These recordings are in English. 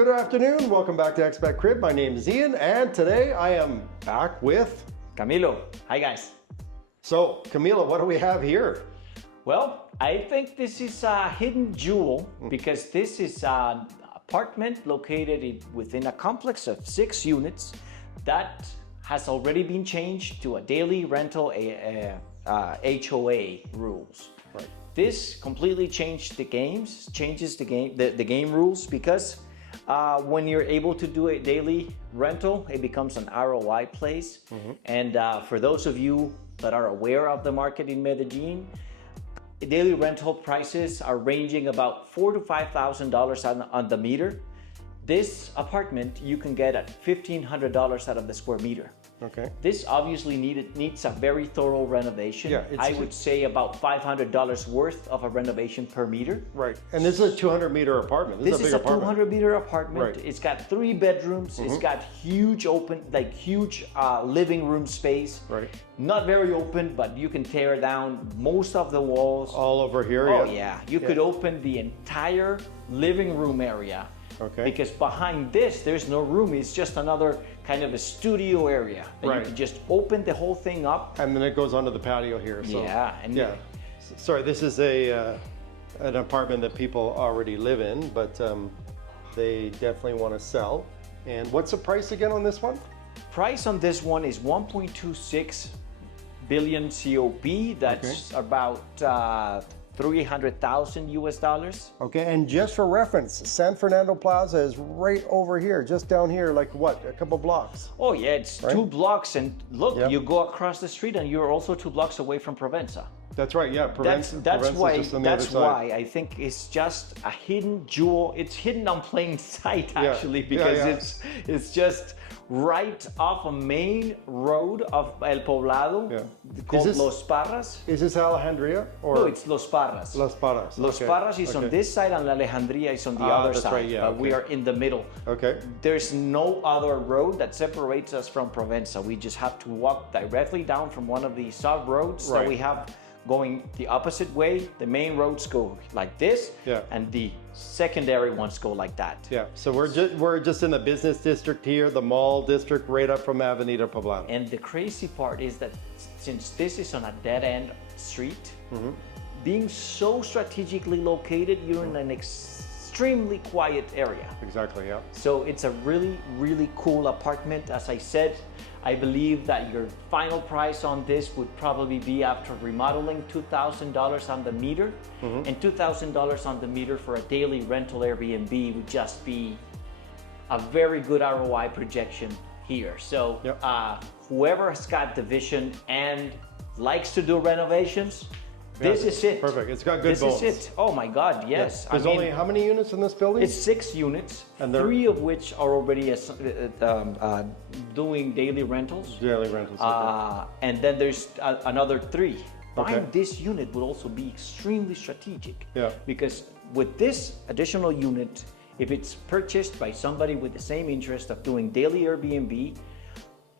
Good afternoon. Welcome back to Expat Crib. My name is Ian, and today I am back with Camilo. Hi, guys. So, Camila, what do we have here? Well, I think this is a hidden jewel because this is an apartment located within a complex of 6 units that has already been changed to a daily rental HOA rules. Right. This completely changed the changes the game rules because when you're able to do a daily rental, it becomes an ROI place. And for those of you that are aware of the market in Medellin, daily rental prices are ranging about $4,000 to $5,000 on the meter. This apartment you can get at $1,500 out of the square meter. Okay. This obviously needs a very thorough renovation. Yeah, I would say about $500 worth of a renovation per meter. Right. And this is a 200-meter apartment. This is is a a big apartment. 200-meter apartment. Right. It's got 3 bedrooms. It's got huge living room space. Right. Not very open, but you can tear down most of the walls. All over here. Oh yeah. You could open the entire living room area. Okay. Because behind this, there's no room. It's just another kind of a studio area. That Right. You can just open the whole thing up. And then it goes onto the patio here. So, Yeah. And yeah. Sorry, this is an apartment that people already live in, but they definitely want to sell. And what's the price again on this one? Price on this one is 1.26 billion COP. That's about 300,000 US dollars. Okay, and just for reference, San Fernando Plaza is right over here, just down here, like what, a couple blocks? Oh yeah, it's 2 blocks, and look, Yep. you go across the street and you're also 2 blocks away from Provenza. That's right, yeah. That's Provenza's why just on the other side. I think it's just a hidden jewel. It's hidden on plain sight actually, because it's just right off a main road of El Poblado, called Los Parras. Is this Alejandria? Or No, it's Los Parras. Los Parras. Los Parras is on this side and Alejandria is on the other that's side. right, yeah, But we are in the middle. Okay. There's no other road that separates us from Provenza. We just have to walk directly down from one of the sub roads that we have going the opposite way. The main roads go like this, and the secondary ones go like that. Yeah, so we're just in the business district here, the mall district, right up from Avenida Poblado. And the crazy part is that since this is on a dead-end street, being so strategically located, you're in an extremely quiet area. Exactly, yeah. So it's a really, really cool apartment. As I said, I believe that your final price on this would probably be, after remodeling, $2,000 on the meter. And $2,000 on the meter for a daily rental Airbnb would just be a very good ROI projection here. So whoever has got the vision and likes to do renovations, this is it. Perfect. It's got good bones. This is it. Oh my God, yes. There's only how many units in this building? It's 6 units, and 3 of which are already doing daily rentals. Daily rentals. And then there's another 3. Buying this unit would also be extremely strategic. Yeah. Because with this additional unit, if it's purchased by somebody with the same interest of doing daily Airbnb,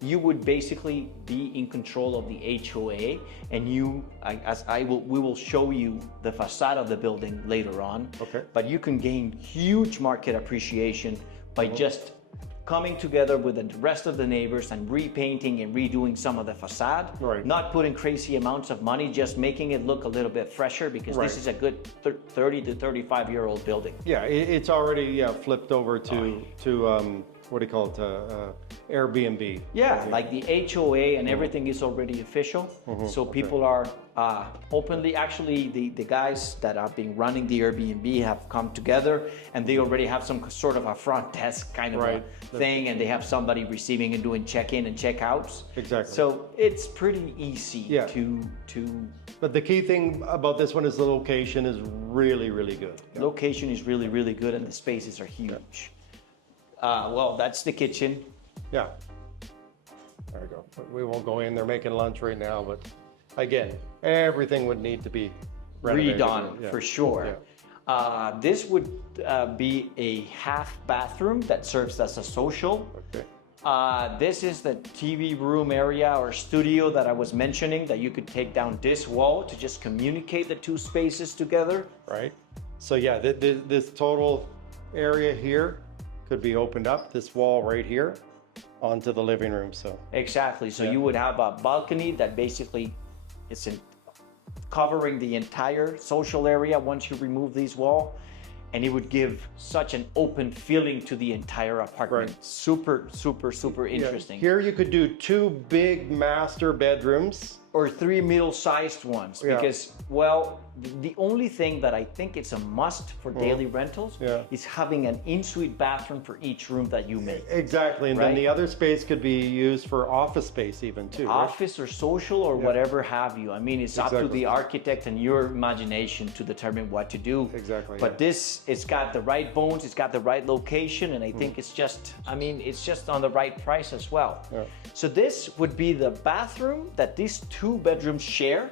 you would basically be in control of the HOA, and we will show you the facade of the building later on. Okay. But you can gain huge market appreciation by just coming together with the rest of the neighbors and repainting and redoing some of the facade. Right. Not putting crazy amounts of money, just making it look a little bit fresher, because this is a good 30 to 35-year-old building. Yeah, it's already flipped over to what do you call it? Airbnb. Yeah, like the HOA and everything is already official. So people are openly, actually the guys that have been running the Airbnb have come together, and they already have some sort of a front desk kind of a thing, and they have somebody receiving and doing check-in and check-outs. Exactly. So it's pretty easy to... But the key thing about this one is the location is really, really good. Location is really, really good, and the spaces are huge. Well, that's the kitchen. Yeah, there we go. We won't go in there making lunch right now, but again, everything would need to be redone for sure. This would be a half bathroom that serves as a social. Okay. This is the TV room area or studio that I was mentioning, that you could take down this wall to just communicate the 2 spaces together. Right. So yeah, this total area here could be opened up, this wall right here, onto the living room, so. Exactly. So you would have a balcony that basically is covering the entire social area once you remove these walls, and it would give such an open feeling to the entire apartment. Right. Super, super, super interesting. Here you could do 2 big master bedrooms. Or 3 middle-sized ones, because, well, the only thing that I think it's a must for daily rentals is having an in-suite bathroom for each room that you make. Exactly, and then the other space could be used for office space even too. Office or social or whatever have you. I mean, it's up to Exactly. the architect and your imagination to determine what to do. Exactly, But this, it's got the right bones, it's got the right location, and I think it's just, I mean, it's just on the right price as well. Yeah. So this would be the bathroom that these 2 bedrooms share,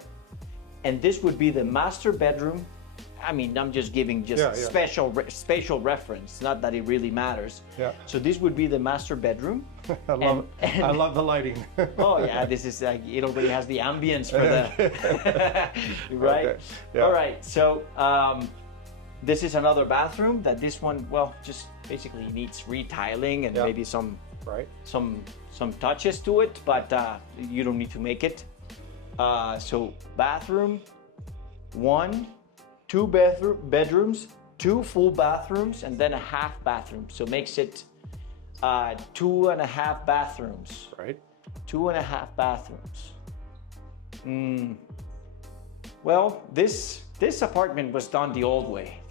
and this would be the master bedroom. I mean, I'm just giving spatial reference, not that it really matters. Yeah. So this would be the master bedroom. I love the lighting. Oh yeah, this is like, it already has the ambience for the right. Okay, yeah. All right, so this is another bathroom that this one, well, just basically needs retiling and maybe some some touches to it, but you don't need to make it. So bathroom, 1, 2 bedrooms, 2 full bathrooms, and then a half bathroom. So makes it 2.5 bathrooms. Right. 2.5 bathrooms. Well, this apartment was done the old way.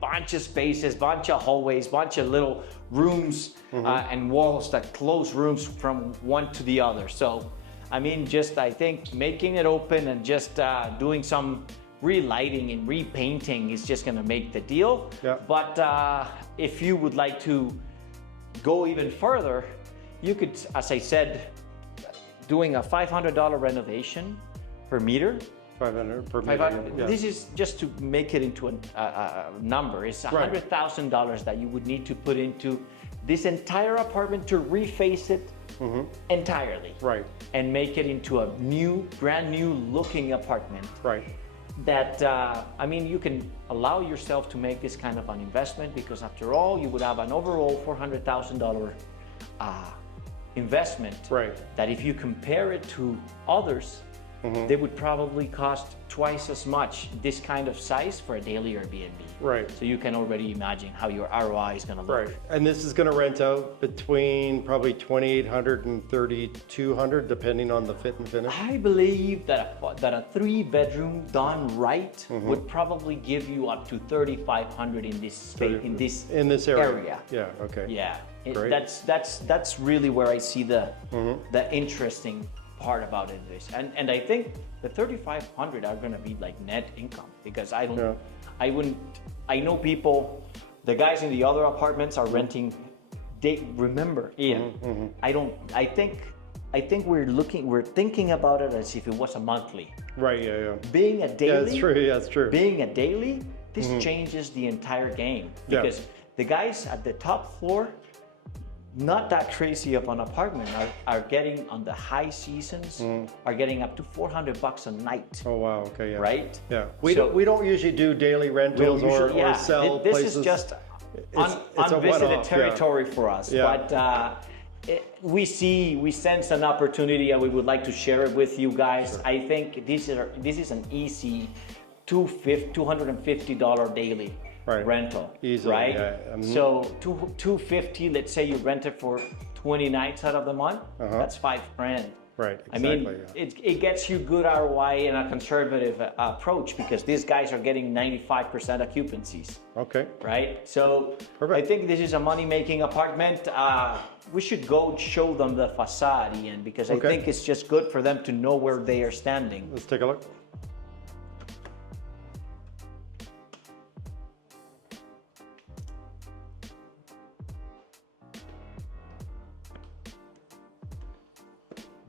Bunch of spaces, bunch of hallways, bunch of little rooms and walls that close rooms from one to the other. So, I mean, just I think making it open and just doing some relighting and repainting is just gonna make the deal. Yeah. But if you would like to go even further, you could, as I said, doing a $500 renovation per meter. 500 per meter. Yeah. This is just to make it into a number. It's $100,000 that you would need to put into this entire apartment to reface it entirely. Right. And make it into a new, brand new looking apartment. Right. That, I mean, you can allow yourself to make this kind of an investment, because after all, you would have an overall $400,000 investment. Right. That if you compare it to others, they would probably cost twice as much this kind of size for a daily Airbnb. Right. So you can already imagine how your ROI is going to look. Right. And this is going to rent out between probably $2,800 and $3,200, depending on the fit and finish. I believe that a 3-bedroom done right would probably give you up to $3,500 in this space, in this area. Yeah. Okay. Yeah. Great. That's really where I see the interesting part about it is, and I think the 3,500 are gonna be like net income, because I know people, the guys in the other apartments are renting. Remember, Ian, I think we're thinking about it as if it was a monthly. Right. Yeah. Being a daily. Yeah, that's true. Yeah, that's true. Being a daily, this changes the entire game, because the guys at the top floor, not that crazy of an apartment, are getting on the high seasons, are getting up to $400 a night. Oh wow. Okay. Yeah. Right? Yeah. We don't usually do daily rentals or sell this places. is just it's unvisited territory for us. Yeah. But we sense an opportunity, and we would like to share it with you guys. Sure. I think this is an easy $250 daily. Right. Rental, easily, right? Yeah. So $250. Let's say you rent it for 20 nights out of the month. That's $5,000. Right. Exactly, I mean, it gets you good ROI in a conservative approach, because these guys are getting 95% occupancies. Okay. Right. So Perfect. I think this is a money-making apartment. We should go show them the facade, Ian, because I think it's just good for them to know where they are standing. Let's take a look.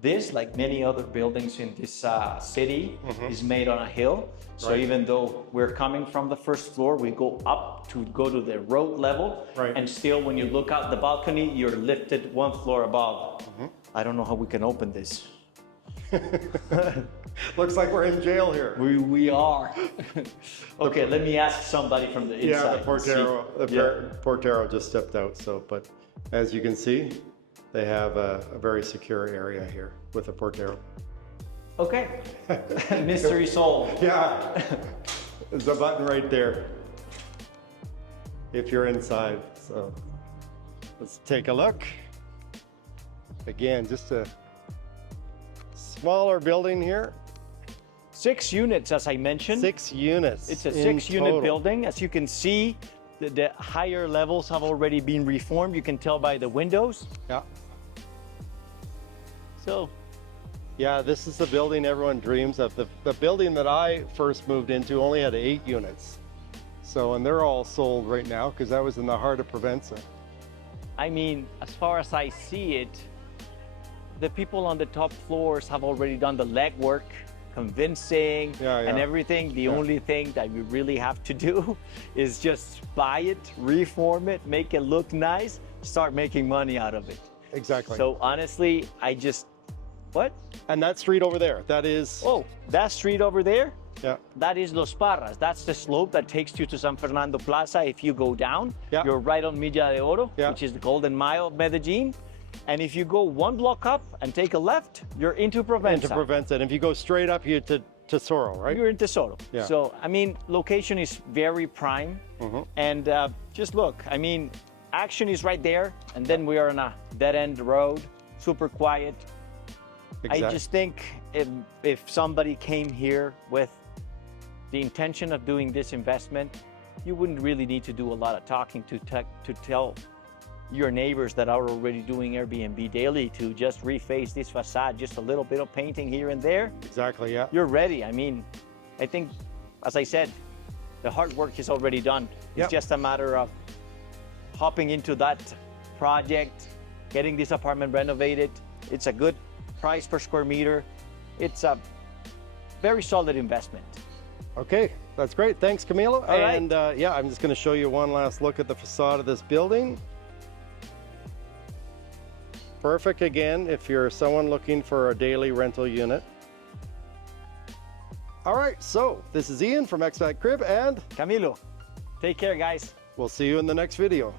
This, like many other buildings in this city, is made on a hill. So even though we're coming from the first floor, we go up to go to the road level. Right. And still, when you look out the balcony, you're lifted 1 floor above. I don't know how we can open this. Looks like we're in jail here. We are. Okay, let me ask somebody from the inside. Yeah, the and see. portero just stepped out. So, but as you can see, they have a very secure area here with a portero. Okay, mystery solved. Yeah, there's a button right there if you're inside. So let's take a look. Again, just a smaller building here. 6 units, as I mentioned. 6 units. It's a in 6-unit total. building. As you can see, the higher levels have already been reformed. You can tell by the windows. Yeah. So, Yeah, this is the building everyone dreams of. The building that I first moved into only had 8 units. So, and they're all sold right now because that was in the heart of Provenza. I mean, as far as I see it, the people on the top floors have already done the legwork, convincing and everything. The only thing that we really have to do is just buy it, reform it, make it look nice, start making money out of it. Exactly. So honestly, what? And that street over there, that is... Oh, that street over there? Yeah. That is Los Parras. That's the slope that takes you to San Fernando Plaza. If you go down, Yeah. you're right on Milla de Oro, Yeah. which is the golden mile of Medellin. And if you go 1 block up and take a left, you're into Provenza. Into Provenza. And if you go straight up here to Tesoro, right? You're in Tesoro. Yeah. So, I mean, location is very prime. And just look, I mean, action is right there. And then we are on a dead-end road, super quiet. Exactly. I just think if somebody came here with the intention of doing this investment, you wouldn't really need to do a lot of talking to tell your neighbors that are already doing Airbnb daily to just reface this facade, just a little bit of painting here and there. Exactly, yeah. You're ready. I mean, I think, as I said, the hard work is already done. It's Yep. just a matter of hopping into that project, getting this apartment renovated. It's a good price per square meter. It's a very solid investment. Okay, that's great. Thanks, Camilo. All right. And yeah, I'm just going to show you one last look at the facade of this building. Perfect again if you're someone looking for a daily rental unit. All right, so this is Ian from Expat Crib, and Camilo, take care, guys. we'll see you in the next video.